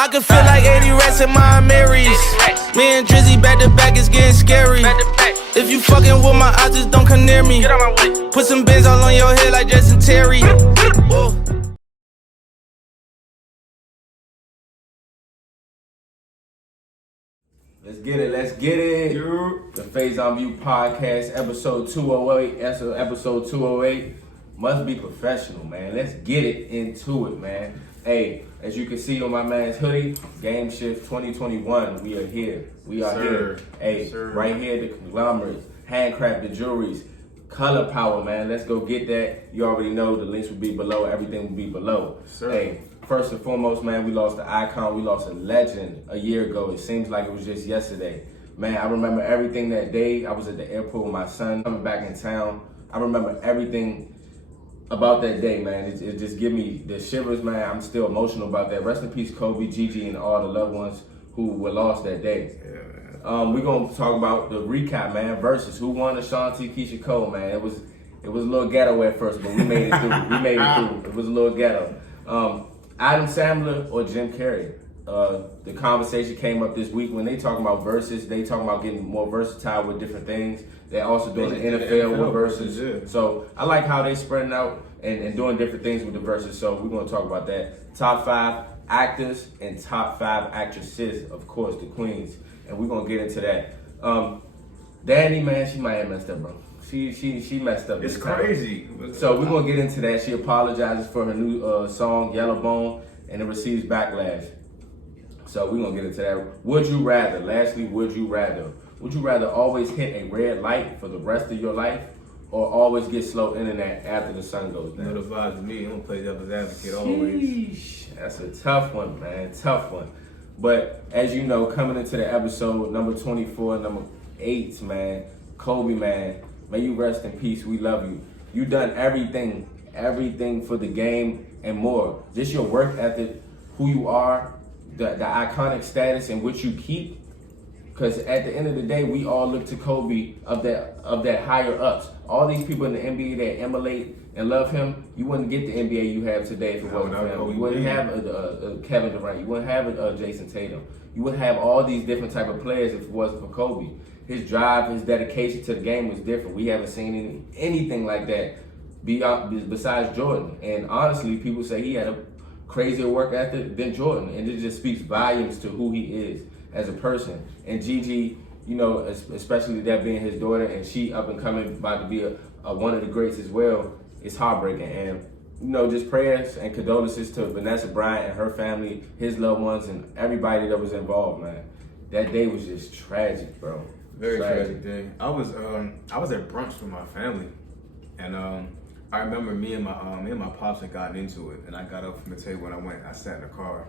I can feel like 80 rats in my Marys. Me and Drizzy back to back is getting scary. If you fucking with my eyes, just don't come near me. Put some bins all on your head like Justin Terry. Whoa. Let's get it, let's get it. The Faison View Podcast, episode 208. That's episode 208. Must be professional, man. Let's get it into it, man. Hey, as you can see on my man's hoodie, Game Shift 2021. We are here. We are here. Hey, right here, the conglomerates, handcrafted jewelries, color power, man. Let's go get that. You already know the links will be below. Everything will be below. Hey, first and foremost, man, we lost an icon. We lost a legend a year ago. It seems like it was just yesterday. Man, I remember everything that day. I was at the airport with my son coming back in town. I remember everything about that day, man. It just give me the shivers, man. I'm still emotional about that. Rest in peace, Kobe, Gigi, and all the loved ones who were lost that day. Yeah, we're gonna talk about the recap, man. Verzuz Who Won, Ashanti, Keisha Cole, man. It was a little ghetto at first, but we made it through. It was a little ghetto. Adam Sandler or Jim Carrey? The conversation came up this week when they talking about Verzuz. They talking about getting more versatile with different things. They're also doing the NFL with Verzuz. Yeah. So I like how they spreading out and doing different things with the Verzuz. So we're going to talk about that. Top 5 actors and top 5 actresses, of course, the queens. And we're going to get into that. DaniLeigh, man, she might have messed up, bro. She messed up. It's crazy. So we're going to get into that. She apologizes for her new song, Yellowbone, and it receives backlash. So we're going to get into that. Would you rather, lastly, would you rather always hit a red light for the rest of your life or always get slow internet after the sun goes down? You know the vibes of me. I'm going to play devil's advocate always. Sheesh, that's a tough one, man. Tough one. But as you know, coming into the episode, number 24, number 8, man, Kobe, man, may you rest in peace. We love you. You done everything for the game and more. Just your work ethic, who you are, the iconic status in which you keep. Because at the end of the day, we all look to Kobe of that higher ups. All these people in the NBA that emulate and love him, you wouldn't get the NBA you have today if it wasn't for him. You wouldn't have a Kevin Durant. You wouldn't have a Jason Tatum. You wouldn't have all these different type of players if it wasn't for Kobe. His drive, his dedication to the game was different. We haven't seen anything like that besides Jordan. And honestly, people say he had a crazier work ethic than Jordan. And it just speaks volumes to who he is as a person. And Gigi, you know, especially that being his daughter, and she up and coming, about to be one of the greats as well, it's heartbreaking. And, you know, just prayers and condolences to Vanessa Bryant and her family, his loved ones, and everybody that was involved, man. That day was just tragic, bro. Very tragic day. I was at brunch with my family, and I remember me and my pops had gotten into it, and I got up from the table and I sat in the car,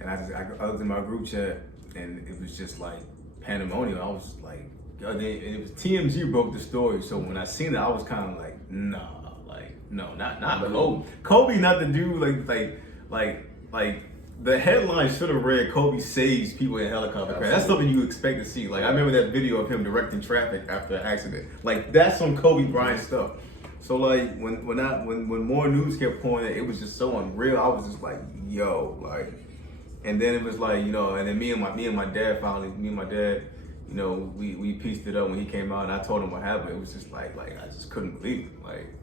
and I looked in my group chat, and it was just like pandemonium. I was just like, yo, it was TMZ broke the story. So when I seen it, I was kind of like, no, not Kobe. Kobe, not the dude like the headline should have read Kobe saves people in helicopter crash. That's something you expect to see. Like I remember that video of him directing traffic after an accident. Like that's some Kobe Bryant stuff. So like when more news kept pouring, it was just so unreal. I was just like, yo, like. And then it was like, you know, and then me and my dad, you know, we pieced it up when he came out, and I told him what happened. It was just like I just couldn't believe it. Like,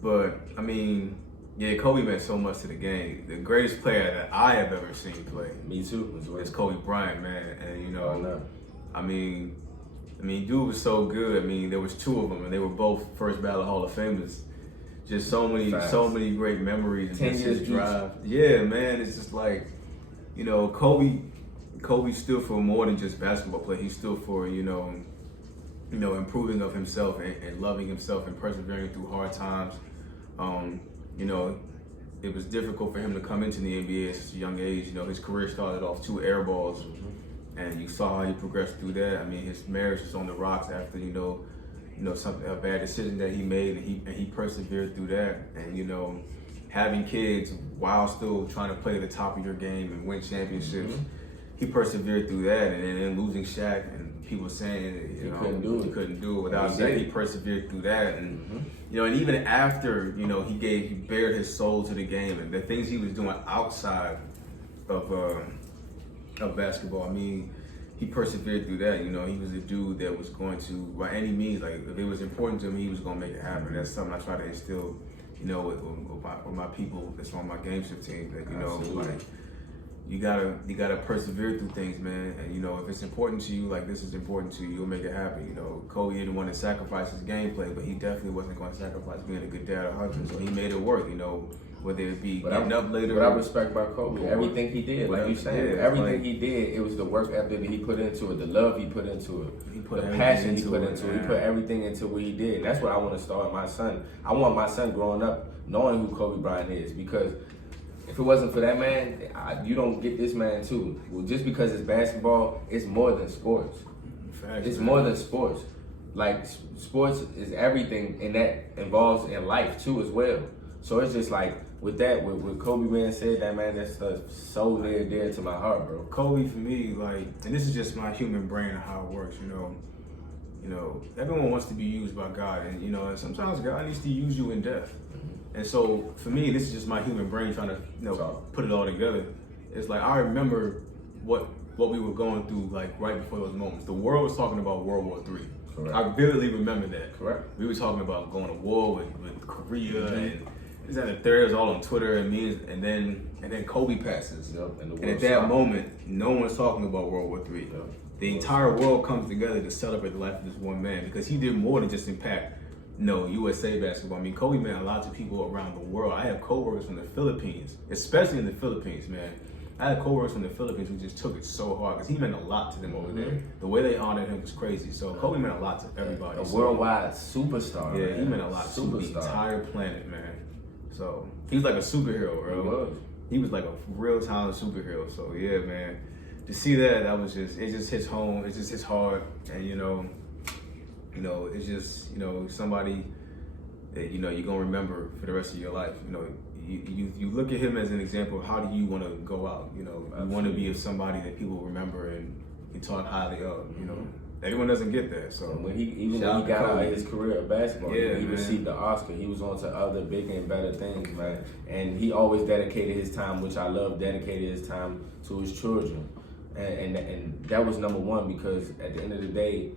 but I mean, yeah, Kobe meant so much to the game. The greatest player that I have ever seen play. Me too. It's Kobe Bryant, man. And you know, I mean, dude was so good. I mean, there was 2 of them, and they were both first ballot Hall of Famers. Just so many great memories. 10 years drive. Yeah, man. It's just like, you know, Kobe stood for more than just basketball play. He stood for, you know, improving of himself and loving himself and persevering through hard times. You know, it was difficult for him to come into the NBA at such a young age. You know, his career started off 2 air balls, and you saw how he progressed through that. I mean, his marriage was on the rocks after, a bad decision that he made, and he persevered through that. And, you know, having kids while still trying to play at the top of your game and win championships, he persevered through that. And then losing Shaq and people saying, he couldn't do it without that. He persevered through that. And, you know, and even after, you know, he bared his soul to the game, and the things he was doing outside of basketball. I mean, he persevered through that. You know, he was a dude that was going to, by any means, like if it was important to him, he was going to make it happen. That's something I try to instill, you know, with my people that's on my game shift team. That, you know, like you gotta persevere through things, man. And you know, if it's important to you, like this is important to you, you'll make it happen. You know, Kobe didn't want to sacrifice his gameplay, but he definitely wasn't going to sacrifice being a good dad or husband. So he made it work. You know, whether it be getting up later. What I respect about Kobe, everything he did, like you said, everything he did, it was the work ethic that he put into it, the love he put into it, the passion he put into it. He put everything into what he did. And that's what I want to start my son. I want my son growing up knowing who Kobe Bryant is, because if it wasn't for that man, you don't get this man too. Well, just because it's basketball, it's more than sports. It's more than sports. Like sports is everything, and that involves in life too as well. So it's just like with that, with Kobe being said, that man, that's so near and dear to my heart, bro. Kobe for me, like, and this is just my human brain and how it works, you know, everyone wants to be used by God, and you know, and sometimes God needs to use you in death. And so for me, this is just my human brain trying to, you know, put it all together. It's like I remember what we were going through, like right before those moments. The world was talking about World War III. Correct. I vividly remember that. Correct. We were talking about going to war with Korea and this and the third. It was all on Twitter and memes, and then Kobe passes. Yep. And at that moment, no one's talking about World War III. Yep. The entire world comes together to celebrate the life of this one man, because he did more than just impact USA basketball. I mean, Kobe meant a lot to people around the world. I have coworkers from the Philippines, especially in the Philippines, man. I had coworkers from the Philippines who just took it so hard because he meant a lot to them over there. The way they honored him was crazy. So Kobe meant a lot to everybody. A worldwide superstar. Yeah, man. he meant a lot to the entire planet, man. So he was like a superhero, bro. He was like a real talented superhero. So yeah, man. To see that was just, it just hits home. It just hits hard, and you know, it's just, you know, somebody that, you know, you're gonna remember for the rest of your life. You know, you look at him as an example of how do you want to go out. You know, you want to be somebody that people remember and talk highly of. You know, everyone doesn't get that. So when he got out of his career of basketball, he received the Oscar. He was on to other bigger and better things, man. And he always dedicated his time, which I love, dedicated his time to his children. And that was number one, because at the end of the day,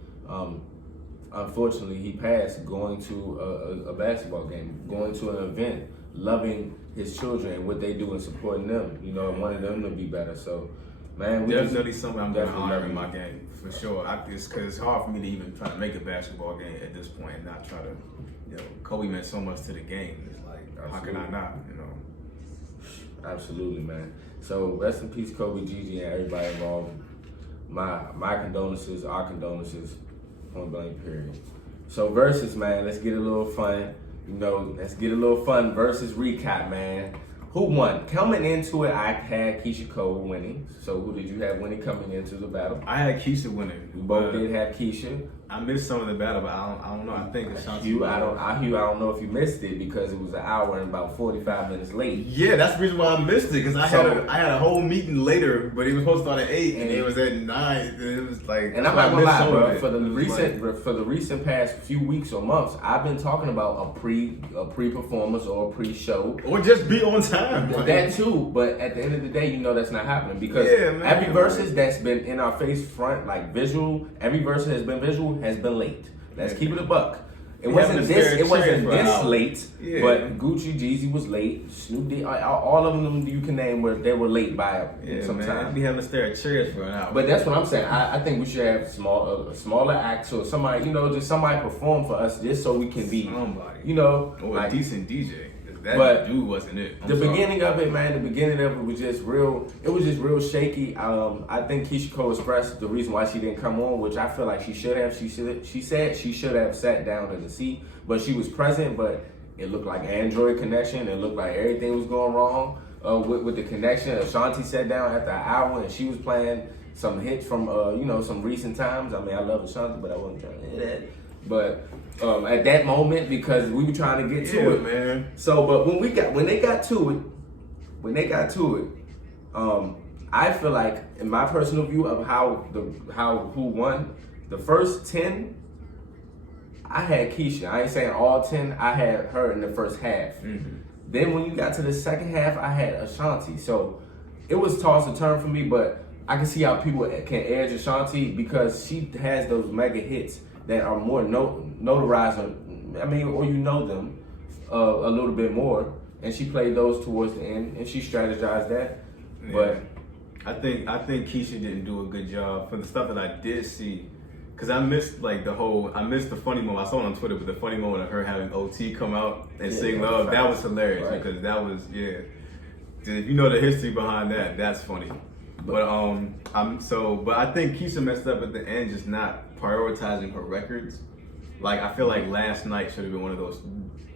unfortunately, he passed going to a basketball game, going to an event, loving his children and what they do and supporting them, you know, and wanting them to be better. So, man, definitely something I'm going to honor in my game, for sure. Because it's hard for me to even try to make a basketball game at this point and not try to, you know, Kobe meant so much to the game. It's like, how can I not, you know? Absolutely, man. So, rest in peace, Kobe, Gigi, and everybody involved. My condolences, our condolences. Point blank, period. So Verzuz, man, let's get a little fun. You know, let's get a little fun. Verzuz recap, man. Who won? Coming into it, I had Keisha Cole winning. So who did you have winning coming into the battle? I had Keisha winning. We both did have Keisha. I missed some of the battle, but I don't know. I think Hugh, I don't know if you missed it because it was an hour and about 45 minutes late. Yeah, that's the reason why I missed it, because I had a whole meeting later, but it was supposed to start at 8 and it was at 9. And it was like, and I'm not gonna lie, bro. For the recent past few weeks or months, I've been talking about a pre-performance or a pre-show, or just be on time. That too, but at the end of the day, you know that's not happening, because every Verzuz that's been in our face front, like visual, every Verzuz has been visual, has been late. Let's keep it a buck. It wasn't this late, but Gucci, Jeezy was late. Snoop D, all of them you can name where they were late by some time. We having to stare at chairs for an hour. But that's what I'm saying. I think we should have smaller acts or somebody, you know, just somebody perform for us just so we can be somebody, you know, or like, a decent DJ. That dude wasn't it. Beginning of it, man, the beginning of it was just real. It was just real shaky. I think Keisha Cole expressed the reason why she didn't come on, which I feel like she should have. She said she should have sat down in the seat, but she was present. But it looked like Android connection. It looked like everything was going wrong with the connection. Ashanti sat down after an hour and she was playing some hits from some recent times. I mean, I love Ashanti, but I wasn't trying to hear that. But at that moment, because we were trying to get to it, man. So, but when they got to it, I feel like, in my personal view of how who won, the first 10, I had Keisha. I ain't saying all 10. I had her in the first half. Mm-hmm. Then when you got to the second half, I had Ashanti. So it was toss a turn for me, but I can see how people can edge Ashanti because she has those mega hits that are more notarized, or you know them a little bit more, and she played those towards the end, and she strategized that. Yeah. But I think Keisha didn't do a good job for the stuff that I did see, cause I missed the funny moment. I saw it on Twitter, but the funny moment of her having OT come out and sing Love, that was hilarious because that was if you know the history behind that, that's funny. But but I think Keisha messed up at the end, just not prioritizing her records. Like I feel like Last Night should have been one of those.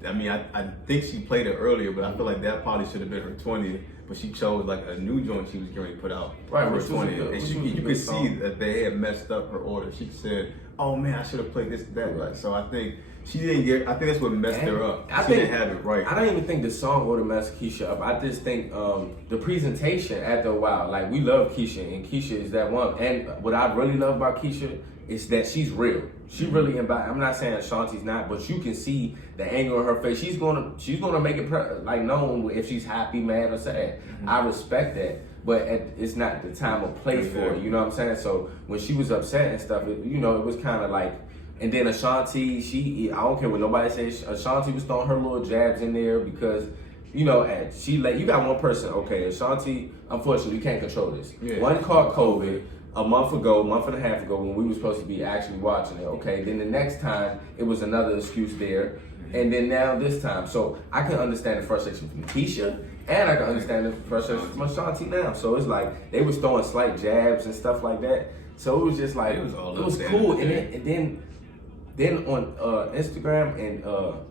I mean, I think she played it earlier, but I feel like that probably should have been her 20th. But she chose like a new joint she was going to put out for her 20th, and you could see that they had messed up her order. She said, "Oh man, I should have played this that." Right. So I think she didn't get. I think that's what messed her up. She didn't have it right. I don't even think the song order messed Keisha up. I just think the presentation after a while. Like we love Keisha, and Keisha is that one. And what I really love about Keisha is that she's real. She really embodies. I'm not saying Ashanti's not, but you can see the anger on her face. She's gonna make it known if she's happy, mad, or sad. I respect that, but it's not the time or place for it. You know what I'm saying? So when she was upset and stuff, it was kind of like. And then Ashanti, I don't care what nobody says. Ashanti was throwing her little jabs in there because, you got one person. Okay, Ashanti. Unfortunately, you can't control this. Yeah. One caught COVID. A month and a half ago, when we were supposed to be actually watching it, okay? Then the next time, it was another excuse there. And then now this time. So I can understand the frustration from Keisha, and I can understand the frustration from Ashanti now. So it's like, they was throwing slight jabs and stuff like that. So it was just like, it was cool. And then on Instagram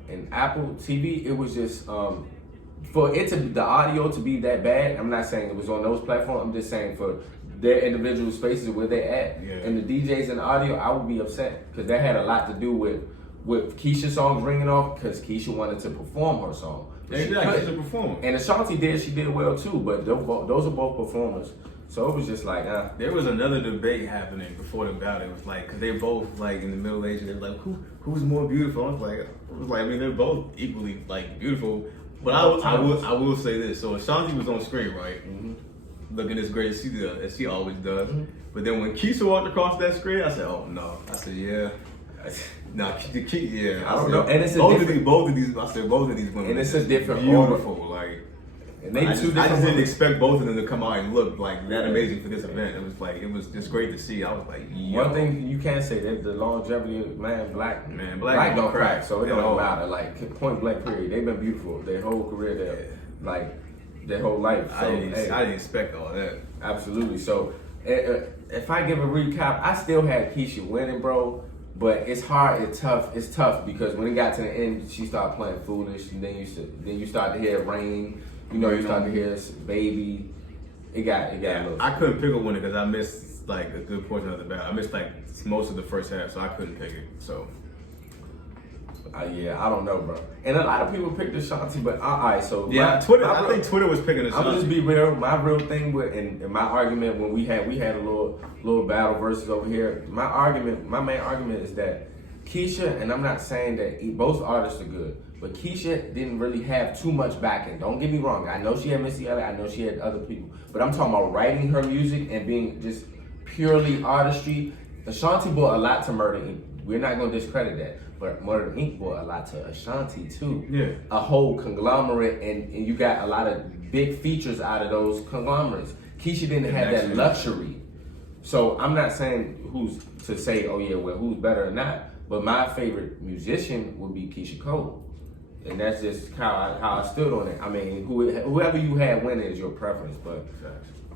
and Apple TV, it was just, for it to the audio to be that bad, I'm not saying it was on those platforms, I'm just saying for their individual spaces where they at, and the DJs and the audio, I would be upset because that had a lot to do with Keisha's songs ringing off because Keisha wanted to perform her song. And Ashanti did well too, but those are both performers. So it was just like, There was another debate happening before the battle. It was like, because they're both like in the middle age, and they're like, who's more beautiful? I was like, I mean, they're both equally like beautiful. But I will say this. So Ashanti was on screen, right? Mm-hmm. Looking as great as she always does. Mm-hmm. But then when Keisha walked across that screen, I said, oh no. I said, yeah. Yeah. I don't know. And it's both of these women. And it's a different beautiful. order. Like, and they I just didn't expect both of them to come out and look like that amazing for this event. It was just great to see. I was like, yo. One thing you can't say that the longevity of black don't crack, so it don't matter. Like point blank period. They've been beautiful their whole career, their whole life. So, I didn't expect all that. Absolutely. So if I give a recap, I still had Keisha winning, bro. But it's hard, it's tough because when it got to the end, she started playing Foolish, and then you start to hear Rain. You start to hear Baby. It got a little. I couldn't pick a winner because I missed like a good portion of the battle. I missed like most of the first half, so I couldn't pick it. So. I don't know, bro. And a lot of people picked Ashanti, but so Twitter. I think Twitter was picking Ashanti. I'm gonna just be real. My real thing and my argument when we had a little battle versus over here. My main argument is that Keisha, and I'm not saying that both artists are good, but Keisha didn't really have too much backing. Don't get me wrong. I know she had Missy Elliott. I know she had other people, but I'm talking about writing her music and being just purely artistry. Ashanti brought a lot to Murder Inc. We're not gonna discredit that. But Murder Inc. brought a lot to Ashanti too. Yeah. A whole conglomerate, and you got a lot of big features out of those conglomerates. Keisha didn't have that luxury. So I'm not saying who's better or not, but my favorite musician would be Keisha Cole. And that's just how I stood on it. I mean, whoever you had winning is your preference, but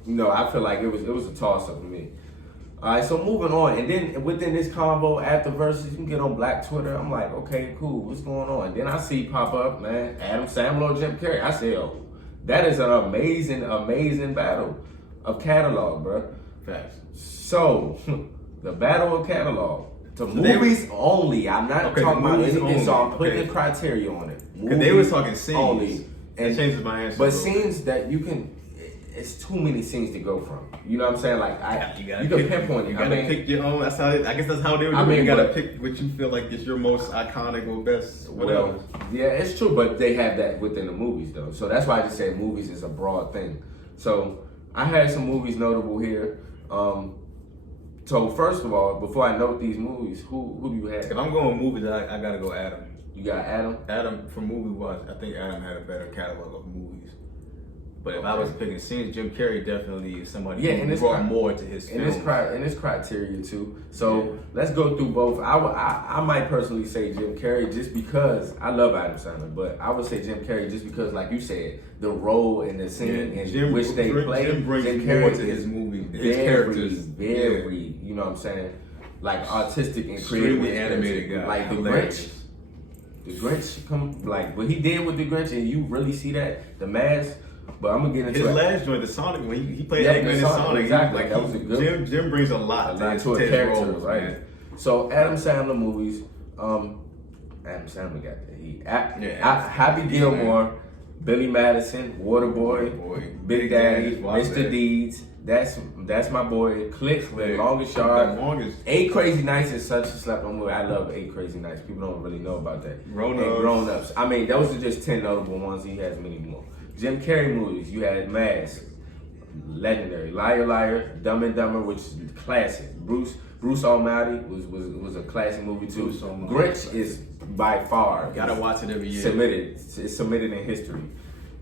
I feel like it was a toss-up for me. All right, so moving on, and then within this convo after Verzuz, you can get on Black Twitter. I'm like, okay, cool, what's going on? Then I see pop up, man, Adam Sandler, Jim Carrey. I say, oh, that is an amazing, amazing battle of catalog, bro. Facts. So, the battle of catalog. To movies only. I'm not talking about anything, so I'm putting the criteria on it. Because they was talking scenes. Only. And changes my answer. But scenes that you can. It's too many scenes to go from. You know what I'm saying? Like you can pinpoint it. You gotta pick your own. That's how. I guess that's how they were doing. You gotta pick what you feel like is your most iconic or best, whatever. Well, yeah, it's true, but they have that within the movies though. So that's why I just said movies is a broad thing. So I had some movies notable here. So first of all, before I note these movies, who do you have? If I'm going movies, I gotta go Adam. You got Adam? Adam, for movie wise, I think Adam had a better catalog of movies. But if I was picking scenes, Jim Carrey definitely is somebody who brought more to his film. And his criteria too. So let's go through both. I might personally say Jim Carrey just because I love Adam Sandler, but I would say Jim Carrey just because, like you said, the role and the scene in which they play. Jim brings more to his movie, his characters. Very, you know what I'm saying, like artistic and creative. Extremely animated guy. Like the Grinch. The Grinch, like what he did with the Grinch, and you really see that, the mask. But I'm gonna get into his last joint, the Sonic, when he played Eggman in Sonic. Exactly, that was a good. Jim brings a lot to a character, roles, right? Man. So Adam Sandler movies, Adam Sandler got that heat. Happy Gilmore, Billy Madison, Waterboy, Big Daddy, Mr. Deeds. That's my boy. Click, Longest Yard. 8 Crazy Nights is such a slap on movie. I love 8 Crazy Nights. People don't really know about that. Grown Ups. I mean, those are just 10 notable ones. He has many more. Jim Carrey movies, you had Mask, legendary. Liar Liar, Dumb and Dumber, which is classic. Bruce Almighty was a classic movie too. Grinch is by far gotta watch it every year. It's submitted in history.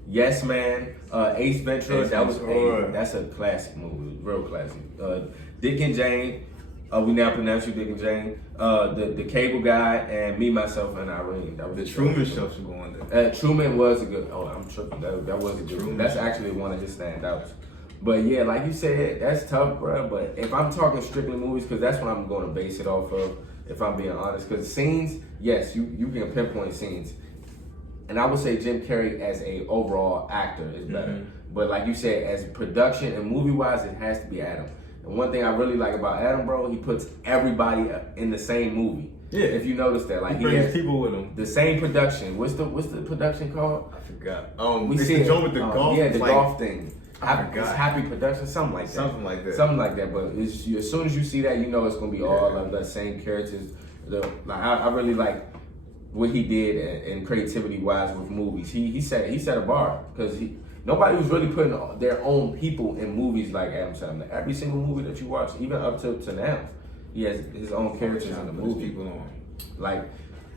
Yes Man, Ace Ventura, that's a classic movie, real classic. Dick and Jane, we now pronounce you Dick and Jane. The Cable Guy, and Me, Myself, and Irene. That was the Truman Show should go on there. Truman was a good. Oh, I'm tripping. That was a good. That's actually one of his standouts. But yeah, like you said, that's tough, bro. But if I'm talking strictly movies, because that's what I'm going to base it off of, if I'm being honest. Because scenes, yes, you can pinpoint scenes, and I would say Jim Carrey as a overall actor is better. Mm-hmm. But like you said, as production and movie wise, it has to be Adam. And one thing I really like about Adam, bro, he puts everybody in the same movie. Yeah. If you notice that, like he brings people with him. The same production. What's the production called? I forgot. We see the joint with the golf. Yeah, the golf thing. I forgot. It's Happy Production, something like that. But as soon as you see that, you know it's gonna be all of the same characters. I really like what he did and creativity wise with movies. He set a bar because nobody was really putting their own people in movies like Adam Sandler. Every single movie that you watch, even up to now, he has his own characters in the movie. People on. Like,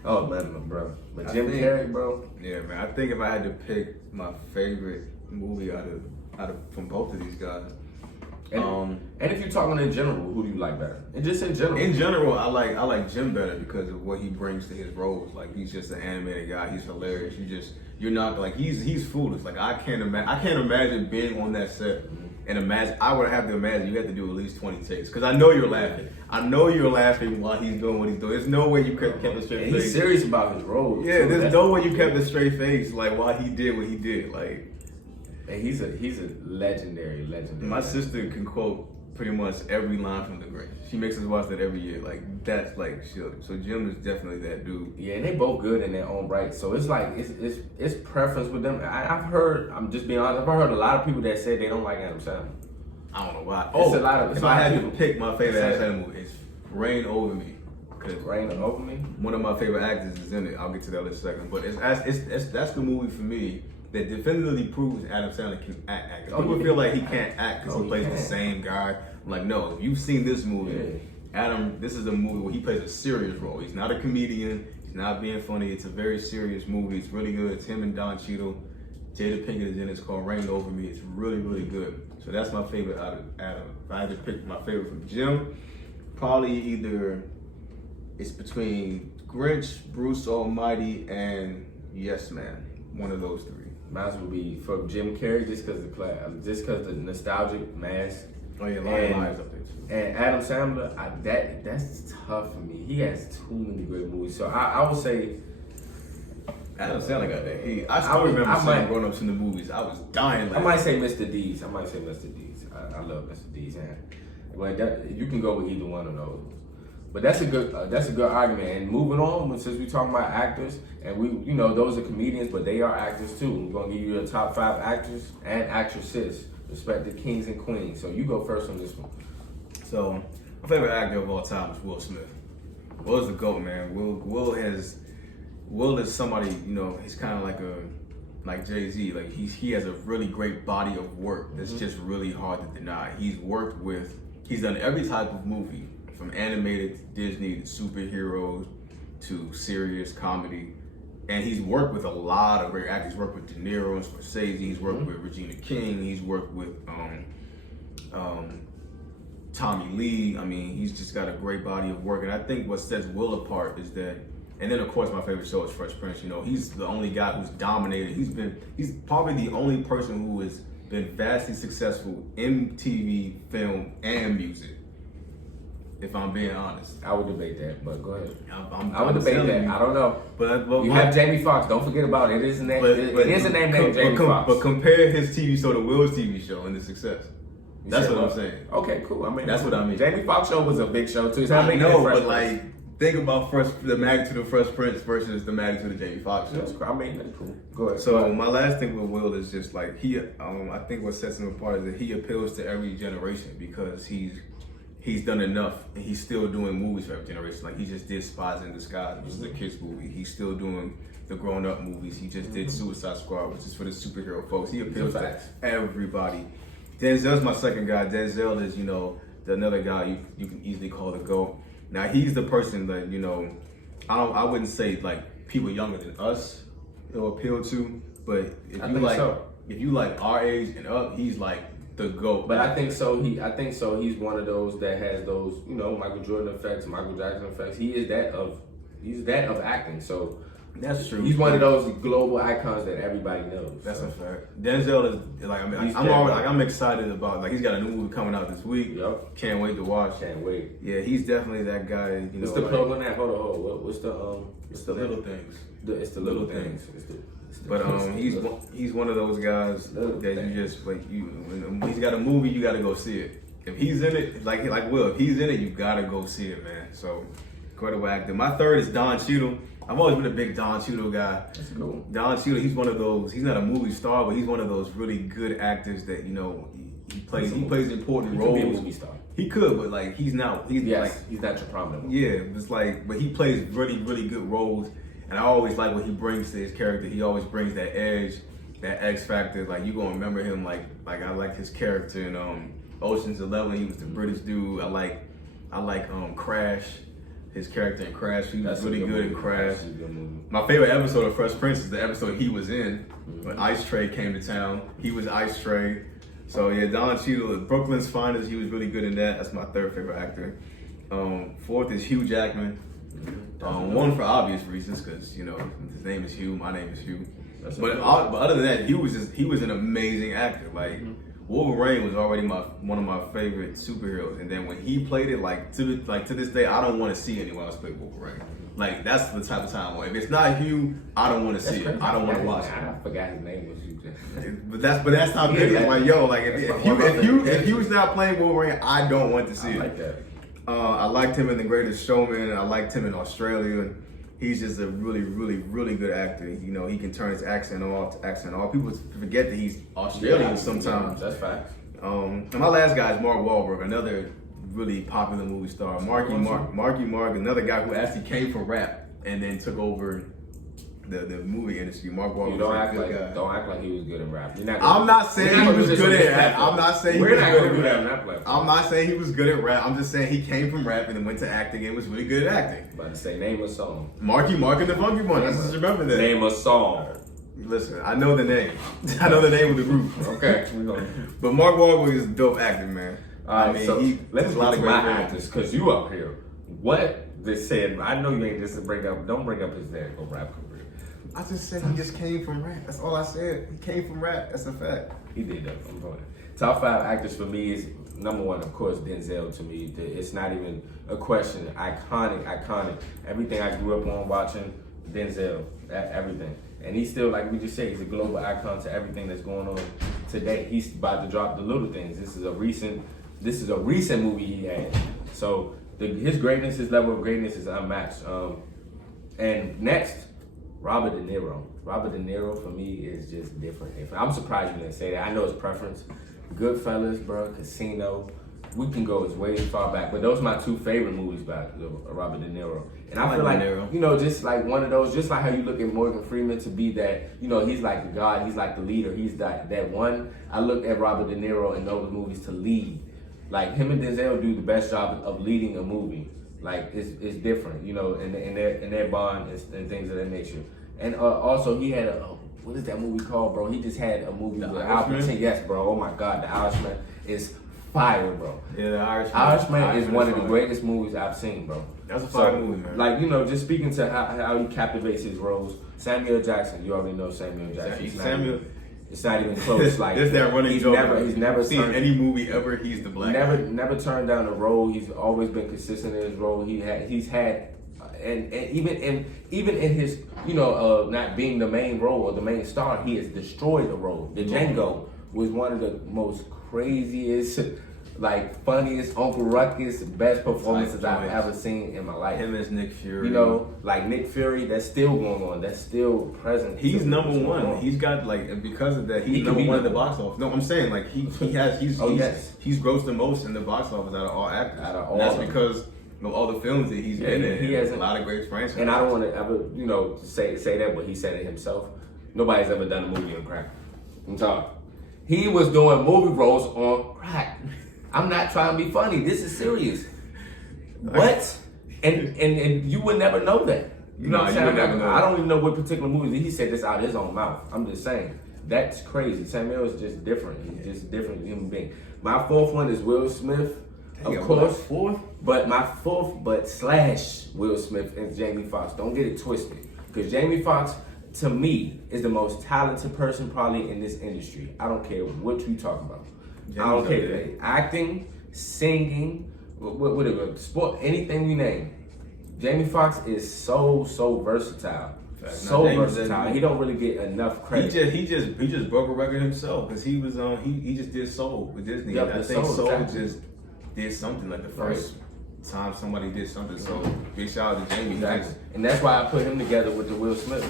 oh man, bro. But Jim Carrey, bro. Yeah, man. I think if I had to pick my favorite movie out of from both of these guys. And if you're talking in general, who do you like better? And just in general. In general, I like Jim better because of what he brings to his roles. Like he's just an animated guy. He's hilarious. You're not like he's foolish. Like I can't imagine being on that set and imagine. I would have to imagine you have to do at least 20 takes because I know you're laughing. I know you're laughing while he's doing what he's doing. There's no way you kept a straight face. He's serious about his roles. Yeah, there's no way you kept a straight face like while he did what he did. Like. And he's a legendary. My sister can quote pretty much every line from The Grinch. She makes us watch that every year. Like that's like so Jim is definitely that dude. Yeah, and they both good in their own right. So it's like it's preference with them. I'm just being honest. I've heard a lot of people that said they don't like Adam Sandler. I don't know why. If I had to pick my favorite Adam Sandler movie, it's Reign Over Me. Reign Over Me. One of my favorite actors is in it. I'll get to that in a second. But that's the movie for me that definitively proves Adam Sandler can act. People feel like he can't act because he plays the same guy. I'm like, no, if you've seen this movie, Adam, this is a movie where he plays a serious role. He's not a comedian. He's not being funny. It's a very serious movie. It's really good. It's him and Don Cheadle. Jada Pinkett is in it. It's called Reign Over Me. It's really, really good. So that's my favorite out of Adam. If I had to pick my favorite from Jim, probably either it's between Grinch, Bruce Almighty, and Yes Man. One of those three. Mine would be for Jim Carrey just because the nostalgic mask. Oh yeah, Liars up there too. And Adam Sandler, that's tough for me. He has too many great movies. So I would say Adam Sandler got that heat. I still remember seeing Grown Ups in the movies. I was dying. I might say Mr. Deeds. I love Mr. Deeds. But you can go with either one of those. But that's a good argument. And moving on, since we talking about actors, and those are comedians, but they are actors too. We're gonna give you the top 5 actors and actresses, respective kings and queens. So you go first on this one. So my favorite actor of all time is Will Smith. Will is the GOAT, man. Will is somebody, he's kind of like like Jay-Z, like he has a really great body of work that's just really hard to deny. He's done every type of movie, from animated to Disney to superheroes to serious comedy. And he's worked with a lot of great actors. He's worked with De Niro and Scorsese. He's worked with Regina King. He's worked with Tommy Lee. I mean, he's just got a great body of work. And I think what sets Will apart is that, and then of course my favorite show is Fresh Prince. You know, he's the only guy who's dominated. He's probably the only person who has been vastly successful in TV, film, and music. If I'm being honest, I would debate that, but go ahead. I would debate that. I don't know. But you have Jamie Foxx. Don't forget about it. It is a name. It is a name named Jamie Foxx. But compare his TV show to Will's TV show and the success. That's what I'm saying. Okay, cool. I mean, that's what I mean. Jamie Foxx show was a big show too. So I know, but like, think about the magnitude of Fresh Prince versus the magnitude of Jamie Foxx show. That's cool. I mean, that's cool. Go ahead. So my last thing with Will is just like I think what sets him apart is that he appeals to every generation because he's done enough, and he's still doing movies for every generation. Like, he just did Spies in Disguise, which is a kids movie. He's still doing the grown-up movies. He just did Suicide Squad, which is for the superhero folks. He appeals to everybody. Denzel's my second guy. Denzel is, another guy you can easily call the GOAT. Now, he's the person that, I wouldn't say, like, people younger than us it'll appeal to, but if you like our age and up, he's like the GOAT. But I think so. He's one of those that has those, Michael Jordan effects, Michael Jackson effects. He's that of acting. So that's true. He's one of those global icons that everybody knows. That's a fact. Denzel is like, I'm excited about, like, he's got a new movie coming out this week. Yep. Can't wait to watch. Can't wait. Yeah, he's definitely that guy. What's the plug on that? Hold on. What's the It's the little things. It's the little things. But he's one of those guys that you just like when he's got a movie, you gotta go see it. If he's in it, like Will, if he's in it, you gotta go see it, man. So incredible actor. My third is Don Cheadle. I've always been a big Don Cheadle guy. That's cool. Don Cheadle, he's one of those. He's not a movie star, but he's one of those really good actors that he plays important roles. He could be a movie star. He could, but like he's not your prominent. Yeah, it's like, but he plays really, really good roles. And I always like what he brings to his character. He always brings that edge, that X factor. Like, you gonna remember him like I like his character in Ocean's 11. He was the British dude. I like Crash, his character in Crash. He was really good in Crash. My favorite episode of Fresh Prince is the episode he was in when Ice Tray came to town. He was Ice Tray. So yeah, Don Cheadle, Brooklyn's Finest. He was really good in that. That's my third favorite actor. Fourth is Hugh Jackman. One for obvious reasons, because his name is Hugh, my name is Hugh. But other than that, he was an amazing actor. Like Wolverine was already one of my favorite superheroes, and then when he played it, to this day, I don't want to see anyone else play Wolverine. Like, that's the type of time. If it's not Hugh, I don't want to see it. I don't want to watch it. I forgot his name was Hugh. But that's how good it is. Like, yo, like if Hugh's not playing Wolverine, I don't want to see it. Like that. I liked him in The Greatest Showman. I liked him in Australia. He's just a really, really, really good actor. He can turn his accent off to accent off. People forget that he's Australian sometimes. That's facts. And my last guy is Mark Wahlberg, another really popular movie star. Marky Mark, another guy who actually came from rap and then took over the movie industry. Mark Wahlberg. Don't act like he was good at rap. I'm not saying he was good at rap. I'm not saying he was good at rap. I'm not saying he was good at rap. I'm just saying he came from rap and then went to acting and was really good at acting. About to say, name a song. Marky Mark and the Funky Bunch. Let's just remember that. Name a song. Listen, I know the name. I know the name of the group. Okay. But Mark Wahlberg is a dope actor, man. Alright, so let's get to my actors, because you up here. What they said, I know you ain't just don't bring up his lyrical rap career. I just said he just came from rap. That's all I said. He came from rap. That's a fact. He did that. I'm going. Top 5 actors for me is number 1, of course, Denzel. To me, it's not even a question. Iconic. Everything I grew up on watching, Denzel. Everything. And he's still, like we just said, he's a global icon to everything that's going on today. He's about to drop The Little Things. This is a recent movie he had. So his greatness, his level of greatness is unmatched. And next, Robert De Niro. Robert De Niro for me is just different. I'm surprised you didn't say that. I know it's preference. Goodfellas, bro, Casino, we can go as way far back, but those are my two favorite movies by Robert De Niro. And I feel like, you know, just like one of those, just like how you look at Morgan Freeman to be that, you know, he's like the God, he's like the leader, he's that one. I looked at Robert De Niro in those movies to lead. Like him and Denzel do the best job of leading a movie. Like it's different, you know, in their bond and things of that nature. And also he had what is that movie called, bro? He just had a movie with Al Pacino. Yes, bro. Oh my God, The Irishman is fire, bro. Yeah, The Irishman. Irishman is one of the greatest movies I've seen, bro. That's a fire movie, man. Like, you know, just speaking to how he captivates his roles. Samuel Jackson, you already know Samuel Jackson. It's not even close. Like there's that running joke. He's never seen any movie ever. He's the black. Never turned down a role. He's always been consistent in his role. He's had, and even in his, you know, not being the main role or the main star, he has destroyed the role. The Django was one of the most craziest, like funniest, Uncle Ruckus, best performances I've ever seen in my life. Him as Nick Fury. You know, like Nick Fury, that's still going on. That's still present. He's number one. He's got like, and because of that, he's number one in the box office. No, I'm saying like he's grossed the most in the box office out of all actors. That's because of all the films that he's been in. He has a lot of great franchises. And I don't want to ever, you know, say that, but he said it himself. Nobody's ever done a movie on crack. I'm talking. He was doing movie roles on crack. I'm not trying to be funny. This is serious. What? And you would never know that. You know what I'm saying? I don't even know what particular movies. He said this out of his own mouth. I'm just saying. That's crazy. Samuel is just different. He's just a different human being. My fourth one is Will Smith, of course. But my fourth, slash Will Smith and Jamie Foxx. Don't get it twisted. Because Jamie Foxx, to me, is the most talented person probably in this industry. I don't care what you talk about. I don't care. Acting, singing, whatever, sport, anything we name. Jamie Foxx is so versatile. Versatile. He don't really get enough credit. He just broke a record himself because he was he just did Soul with Disney. Yep, and I think Soul just did something like the first time somebody did something. So big shout out to Jamie. Exactly. And that's why I put him together with the Will Smith.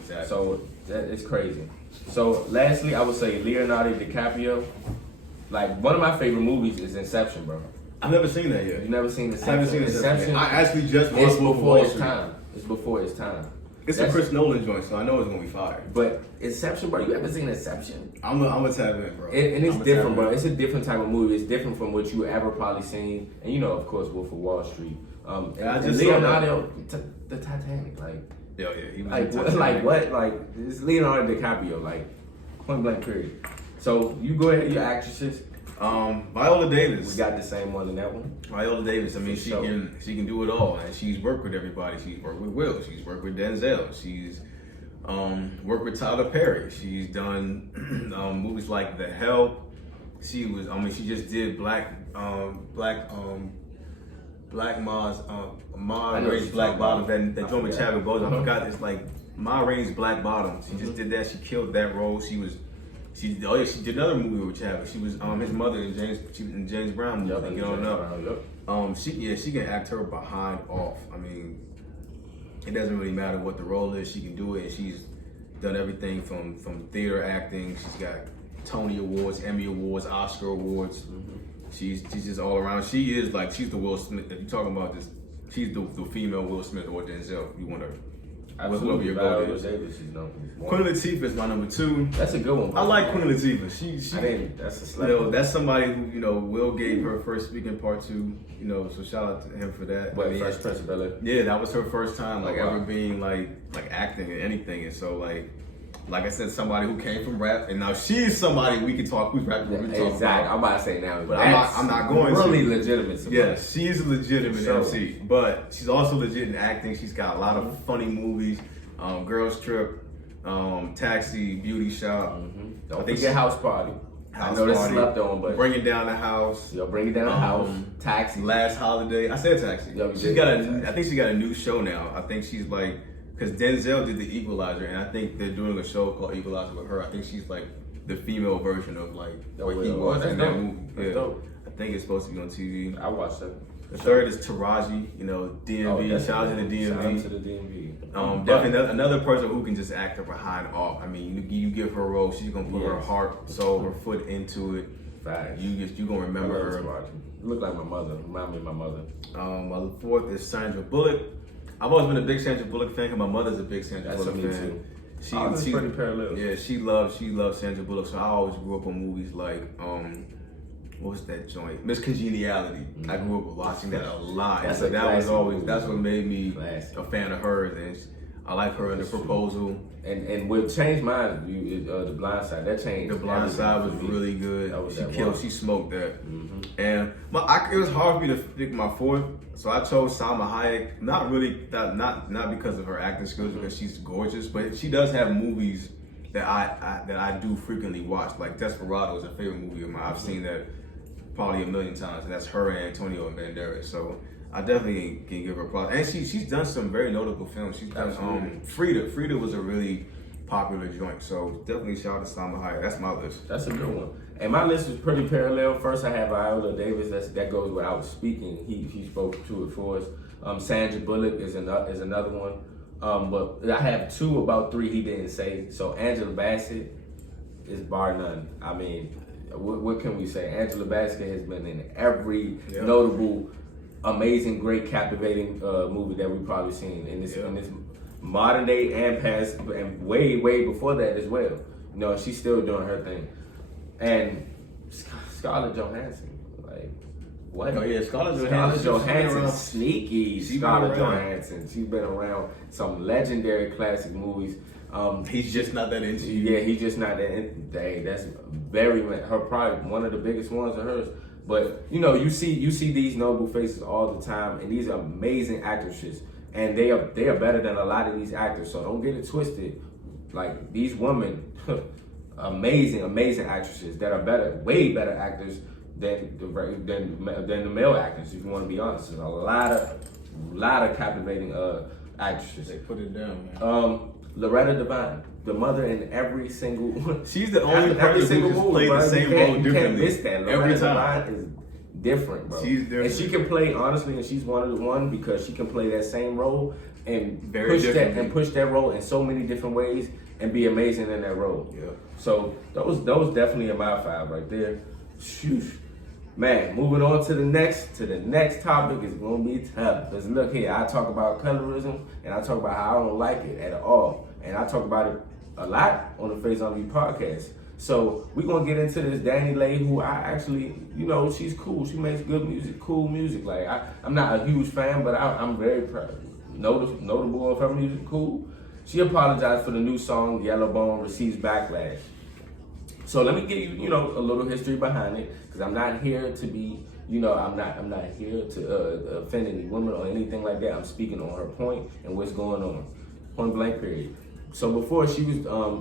Exactly. So that is crazy. So lastly, I would say Leonardo DiCaprio. Like one of my favorite movies is Inception, bro. I've never seen that yet. You've never seen Inception? I haven't seen Inception. I actually just watched It's before its time. It's before its time. It's a Chris Nolan joint, so I know it's gonna be fire. But Inception, bro, you ever seen Inception? I'm gonna tap in, bro. And it's different, bro. It's a different type of movie. It's different from what you ever probably seen. And you know, of course, Wolf of Wall Street. And Leonardo, the Titanic, like. Yeah, he was it's Leonardo DiCaprio, like point blank period. So you go ahead, your actresses. Viola Davis. We got the same one in that one. Viola Davis. I mean, she can do it all, and she's worked with everybody. She's worked with Will. She's worked with Denzel. She's worked with Tyler Perry. She's done movies like The Help. She just did Black Ma's Ma Rainey's Black Bottom. That joint with Chadwick Boseman. I forgot. It's like Ma Rainey's Black Bottom. She just did that. She killed that role. She did another movie with Chadwick. She was his mother in James Brown movie. Get on up. She can act her behind off. I mean, it doesn't really matter what the role is. She can do it. And she's done everything from theater acting. She's got Tony Awards, Emmy Awards, Oscar Awards. She's just all around. She is like, she's the Will Smith. If you're talking about this, she's the female Will Smith or Denzel. You want her. Absolutely. Queen Latifah is my number 2. That's a good one. I like Queen Latifah. That's a slap. That's somebody who, Will gave her first speaking part to, so shout out to him for that. Fresh Prince of Bel-Air? Yeah, that was her first time, ever being, like acting and anything. And so, like I said, somebody who came from rap, and now she's somebody we can talk. Who's rapping? Exactly. I'm about to say now, but I'm not going really to. legitimate. Yeah, she's a legitimate MC, but she's also legit in acting. She's got a lot of funny movies, Girls Trip, Taxi, Beauty Shop. Don't forget House Party. I know this slept on, but Bringing Down the House. Bringing Down the House. Taxi. Last Holiday. I said Taxi. I think she got a new show now. I think she's like. Because Denzel did The Equalizer, and I think they're doing a show called Equalizer with her. I think she's like the female version of what he was in that movie. I think it's supposed to be on TV. I watched that. The third is Taraji, DMV. Shout out to the DMV. Shout out to the DMV. Definitely another person who can just act her behind off. I mean, you give her a role, she's gonna put her heart, soul, her foot into it. Facts. You gonna remember her. You look like my mother. Remind me of my mother. My fourth is Sandra Bullock. I've always been a big Sandra Bullock fan, because my mother's a big Sandra Bullock fan. Too. She's pretty parallel. Yeah, she loves Sandra Bullock. So I always grew up on movies like what was that joint? Miss Congeniality. I grew up watching that a lot. That's so that was always movie. that's what made me Classic. a fan of hers, and I like her in The Proposal. And what changed mine, The Blind Side. That changed. The Blind Side was really good. She smoked that. Mm-hmm. And it was hard for me to pick my fourth, so I chose Salma Hayek. Not because of her acting skills, because she's gorgeous, but she does have movies that I do frequently watch. Like Desperado is a favorite movie of mine. I've seen that probably a million times, and that's her and Antonio Banderas. So I definitely can give her props. And she's done some very notable films. She's done Frida. Frida was a really popular joint. So definitely shout out to Salma Hayek. That's my list. That's a good one. And my list is pretty parallel. First, I have Viola Davis. That goes without speaking. He spoke to it for us. Sandra Bullock is another one. But I have two, about three he didn't say. So Angela Bassett is bar none. I mean, what can we say? Angela Bassett has been in every notable, amazing, great, captivating movie that we've probably seen in this modern day and past, and way before that as well. You know, she's still doing her thing. And Scarlett Johansson, like, what? Oh yeah, Scarlett Johansson, sneaky. Scarlett Johansson, she's been around some legendary classic movies. He's just not that into you. Yeah, he's just not that into. Dang, that's probably one of the biggest ones of hers. But you know, you see these noble faces all the time, and these are amazing actresses, and they are better than a lot of these actors. So don't get it twisted. Like, these women, amazing actresses that are way better actors than the male actors. If you want to be honest, there's a lot of captivating actresses. They put it down, man. Loretta Devine, the mother in every single. She's the only person who can play the same role differently. You can't miss that. Every time. Devine is different, bro. She's different. And she can play, honestly, and she's one of the one because she can play that same role and push that role in so many different ways and be amazing in that role. Yeah. So those definitely are my five right there. Shoosh. Man, moving on to the next topic is gonna be tough. Cause look here, I talk about colorism and I talk about how I don't like it at all. And I talk about it a lot on the Faison podcast. So we're gonna get into this DaniLeigh, who I actually, you know, she's cool. She makes good music, cool music. Like, I'm not a huge fan, but I'm very proud, notable of her music, cool. She apologized for the new song, Yellowbone, receives backlash. So let me give you, you know, a little history behind it, because I'm not here to be, you know, I'm not here to offend any woman or anything like that. I'm speaking on her point and what's going on, point blank period. So before she was,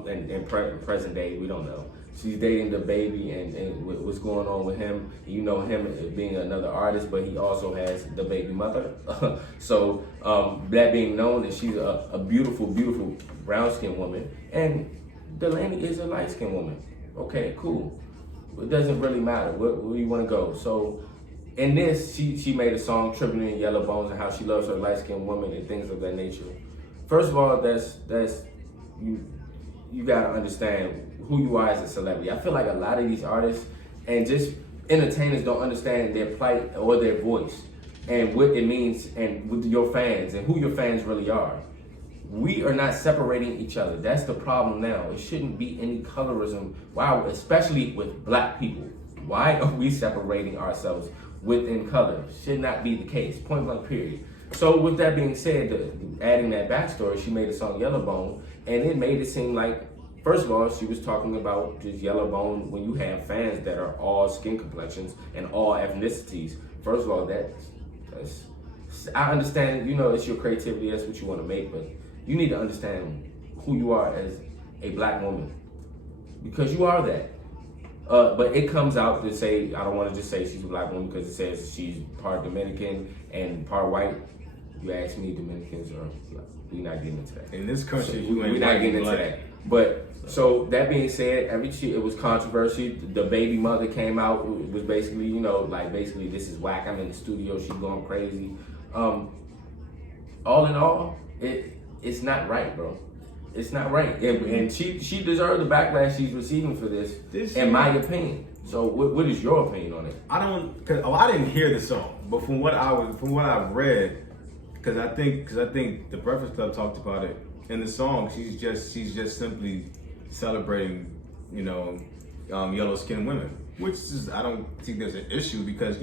in present day, we don't know. She's dating the baby and what's going on with him. You know, him being another artist, but he also has the baby mother. So that being known, that she's a beautiful brown-skinned woman, and Delaney is a light-skinned woman. Okay, cool. It doesn't really matter where you want to go. So in this, she made a song tributing Yellowbones and how she loves her light-skinned woman and things of that nature. First of all, that's you gotta understand who you are as a celebrity. I feel like a lot of these artists and just entertainers don't understand their plight or their voice and what it means and with your fans and who your fans really are. We are not separating each other. That's the problem now. It shouldn't be any colorism. Wow, especially with black people. Why are we separating ourselves within color? Should not be the case. Point blank period. So with that being said, adding that backstory, she made a song Yellowbone, and it made it seem like, first of all, she was talking about just Yellowbone when you have fans that are all skin complexions and all ethnicities. First of all, that's I understand, you know, it's your creativity, that's what you want to make, but you need to understand who you are as a black woman, because you are that. But it comes out to say, I don't want to just say she's a black woman because it says she's part Dominican and part white. You ask me, Dominicans are, we're not getting into that. In this country, so we're not getting into that. But so that being said, it was controversy. The baby mother came out, it was basically, you know, like basically this is whack. I'm in the studio, she's going crazy. All in all, it's not right, bro. It's not right, and she deserved the backlash she's receiving for this, in my opinion. So, what is your opinion on it? I didn't hear the song, but from what I've read, because I think the Breakfast Club talked about it in the song. She's just simply celebrating, yellow skinned women, which is, I don't think there's an issue because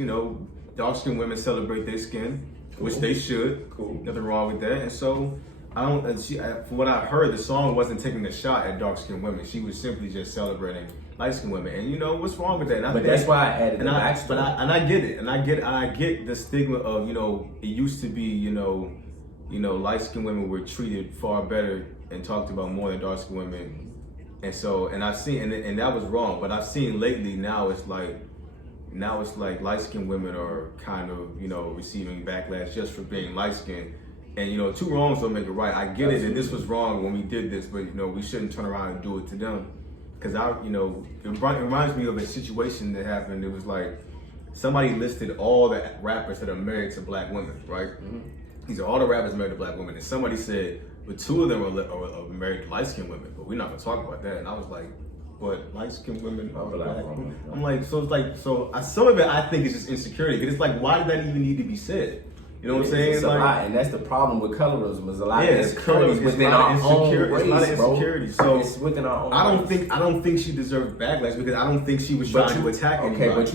dark skinned women celebrate their skin, which they should. Cool. Nothing wrong with that, and so. From what I heard, the song wasn't taking a shot at dark-skinned women. She was simply just celebrating light-skinned women. And what's wrong with that? But that's why I added the backstory. But I get it, and I get the stigma of it used to be light-skinned women were treated far better and talked about more than dark-skinned women. And I've seen and that was wrong. But I've seen lately now it's like light-skinned women are kind of receiving backlash just for being light-skinned. And two wrongs don't make it right. I get it, and this was wrong when we did this, but we shouldn't turn around and do it to them. Because it reminds me of a situation that happened. It was like somebody listed all the rappers that are married to black women, right? Mm-hmm. These are all the rappers married to black women, and somebody said, but two of them are married to light-skinned women, but we're not gonna talk about that. And I was like, but light-skinned women are black women. I'm like, some of it I think is just insecurity. Because it's like, why did that even need to be said? You know what I'm saying? It's a lot, and that's the problem with colorism. Is a lot of insecurities within our own race, It's a lot of insecurity. So it's within our own. I don't think she deserved backlash because I don't think she was trying to attack anybody. Okay, but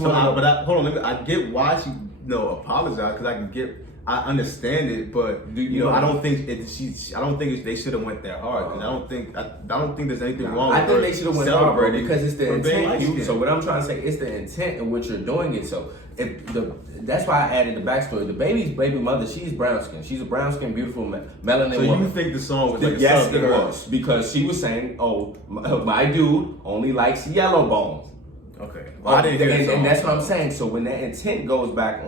hold on. I get why she apologized because I understand it, but I don't think they should have went that hard. And I don't think there's anything wrong. I think they should have went hard, bro, because it's the intent. So what I'm trying to say, it's the intent in which you're doing it. So that's why I added the backstory. The baby's baby mother, she's brown skin. She's a brown skin, beautiful melanin woman. So you think the song was like yes, it was, because she was saying, "Oh, my dude only likes yellow bones." Okay, well, I didn't hear the song. And that's what I'm saying. So when that intent goes back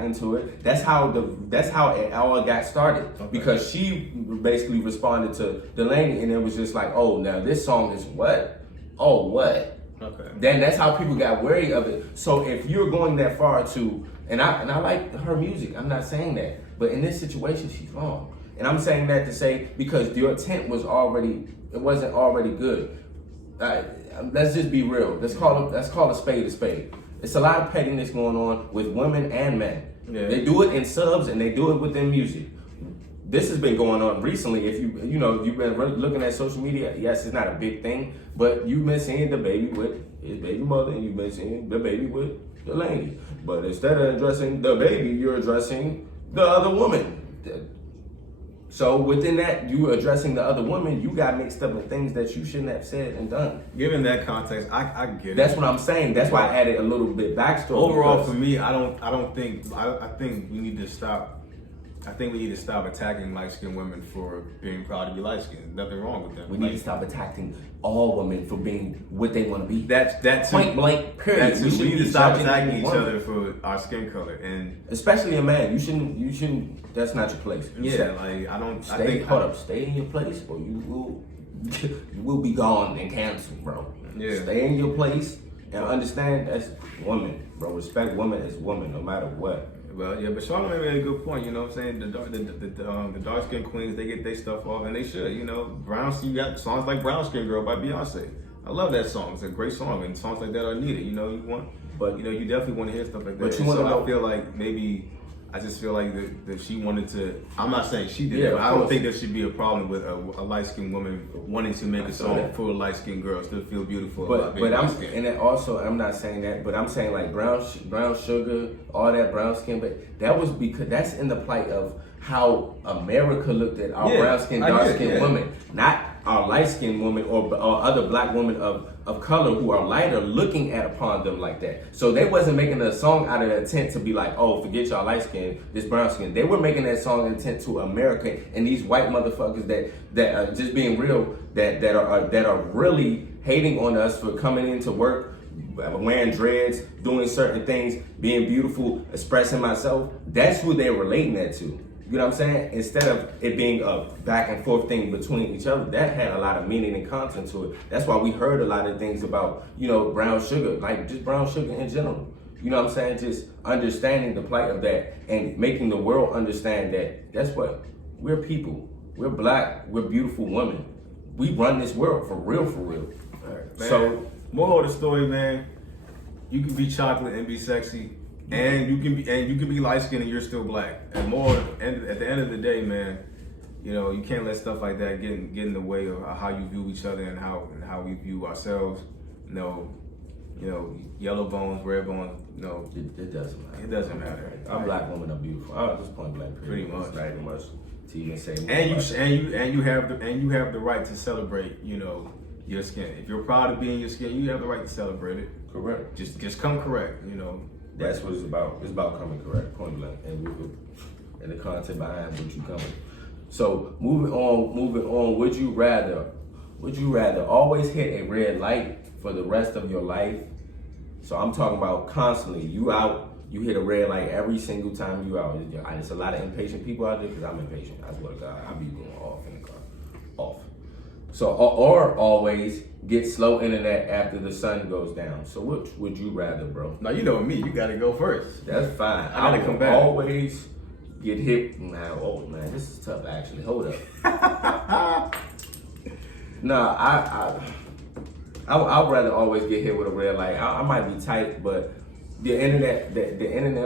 into it, that's how it all got started. Okay. Because she basically responded to DaniLeigh, and it was just like, "Oh, now this song is what? Oh, what?" Okay. Then that's how people got wary of it. So if you're going that far and I like her music, I'm not saying that, but in this situation, she's wrong. And I'm saying that to say because your intent wasn't already good. Let's just be real. Let's call a spade a spade. It's a lot of pettiness going on with women and men. Yeah. They do it in subs and they do it within music. This has been going on recently. If you've been looking at social media, yes, it's not a big thing, but you've been seeing the baby with his baby mother, and you've been seeing the baby with the lady. But instead of addressing the baby, you're addressing the other woman. So within that, you addressing the other woman, you got mixed up in things that you shouldn't have said and done. Given that context, I get it. That's what I'm saying. That's why I added a little bit backstory. Overall, for me, I think we need to stop. I think we need to stop attacking light-skinned women for being proud to be light-skinned. Nothing wrong with that. We need to stop attacking all women for being what they want to be. That's point blank. Period. We need to stop attacking each other for our skin color, and especially a man. You shouldn't. That's not your place. Stay in your place, or you will be gone and canceled, bro. Yeah. Stay in your place and understand that's woman, bro. Respect women as women, no matter what. Well, yeah, but Charlamagne made a good point. You know what I'm saying? The dark skinned queens, they get their stuff off, and they should. You got songs like "Brown Skin Girl" by Beyonce. I love that song. It's a great song, and songs like that are needed. You definitely want to hear stuff like that. But I feel like maybe. I just feel like that she wanted to. I'm not saying she did it, but I don't think there should be a problem with a light-skinned woman wanting to make a song for light-skinned girls to feel beautiful. I'm not saying that, but I'm saying like brown sugar, all that brown skin. But that was because that's in the plight of how America looked at our brown skin, dark skin women, not our light skinned women or other black women of color who are lighter looking upon them like that. So they wasn't making a song out of the intent to be like, oh, forget y'all light skin, this brown skin. They were making that song intent to America and these white motherfuckers that are just being real, that are really hating on us for coming into work, wearing dreads, doing certain things, being beautiful, expressing myself. That's who they're relating that to. You know what I'm saying? Instead of it being a back and forth thing between each other, that had a lot of meaning and content to it. That's why we heard a lot of things about, brown sugar, like just brown sugar in general. You know what I'm saying? Just understanding the plight of that and making the world understand that, guess what? We're people. We're black. We're beautiful women. we run this world for real. Man, So, moral of the story, man, you can be chocolate and be sexy, and you can be light skinned and you're still black. And at the end of the day, man, you know, you can't let stuff like that get in the way of how you view each other and how we view ourselves. You know, yellow bones, red bones. No, it doesn't matter. It doesn't matter. Our black women are beautiful. I just point blank. Pretty much. To even say more and you have the right to celebrate, you know, your skin. If you're proud of being your skin, you have the right to celebrate it. Correct. Just come correct, you know. That's what it's about. It's about coming correct, point blank, and the content behind what you coming. So moving on. Would you rather always hit a red light for the rest of your life? So I'm talking about constantly. You out. You hit a red light every single time you out. There's a lot of impatient people out there because I'm impatient. I swear to God, I be going off in the car. Off. So, or always get slow internet after the sun goes down. So which would you rather, bro? Now, you know me. You got to go first. That's fine. I gotta come back. Always get hit. Now, oh man, this is tough actually. Hold up. Nah, I'd rather always get hit with a red light. I might be tight, but the internet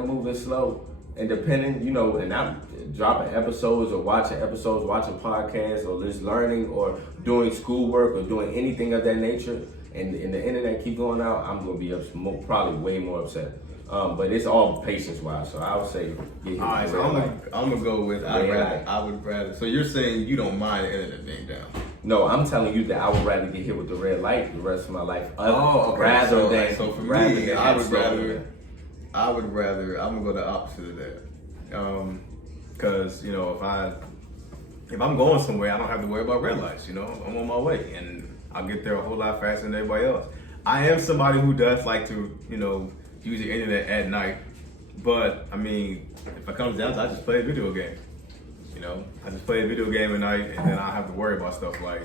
moving slow, and depending, you know, and I'm dropping episodes or watching podcasts or just learning or doing schoolwork or doing anything of that nature, and the internet keep going out, I'm gonna be probably way more upset. But it's all patience wise, so I would say get hit. All right, so I'm gonna go with I would rather. So you're saying you don't mind the internet being down? No, I'm telling you that I would rather get hit with the red light the rest of my life. Oh, okay. So for me, I would rather. I'm gonna go the opposite of that. Cause you know, if I'm going somewhere, I don't have to worry about red lights. You know, I'm on my way, and I'll get there a whole lot faster than everybody else. I am somebody who does like to, you know, use the internet at night. But I mean, if it comes down to it, I just play a video game. You know, I just play a video game at night, and then I don't have to worry about stuff like,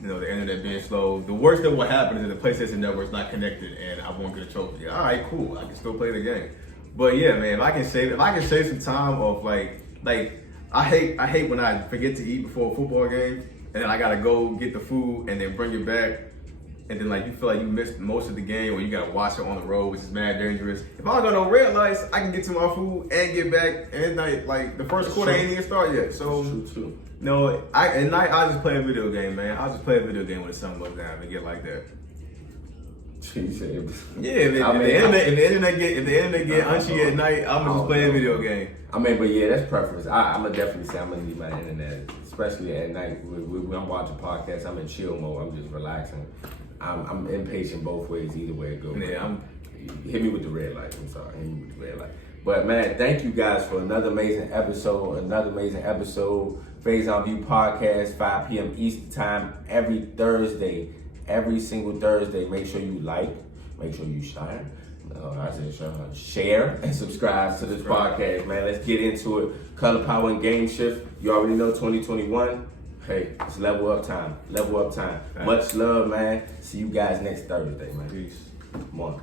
you know, the internet being slow. The worst that will happen is that the PlayStation Network's not connected, and I won't get a trophy. All right, cool. I can still play the game. But yeah, man, if I can save some time of like I hate when I forget to eat before a football game, and then I gotta go get the food and then bring it back. And then like you feel like you missed most of the game, or you gotta watch it on the road, which is mad dangerous. If I don't got no red lights, I can get to my food and get back. And like the first quarter ain't even started yet. So True. no, at night I just play a video game, man. I'll just play a video game when the sun goes down and get like that. Yeah, if the internet get unchy at night, I'm gonna just play a video game. I mean, but yeah, that's preference. I'm gonna definitely say I'm gonna need my internet, especially at night when I'm watching podcasts. I'm in chill mode. I'm just relaxing. I'm impatient both ways, either way it goes. Yeah, hit me with the red light. I'm sorry, hit me with the red light. But man, thank you guys for another amazing episode. Faison View Podcast, 5 p.m. Eastern Time, every Thursday. Every single Thursday. Make sure you like, make sure you share, share and subscribe to this podcast, man. Let's get into it. Color, power, and game shift. You already know 2021. Hey, it's level up time. Level up time. Much love, man. See you guys next Thursday, man. Peace. Come on.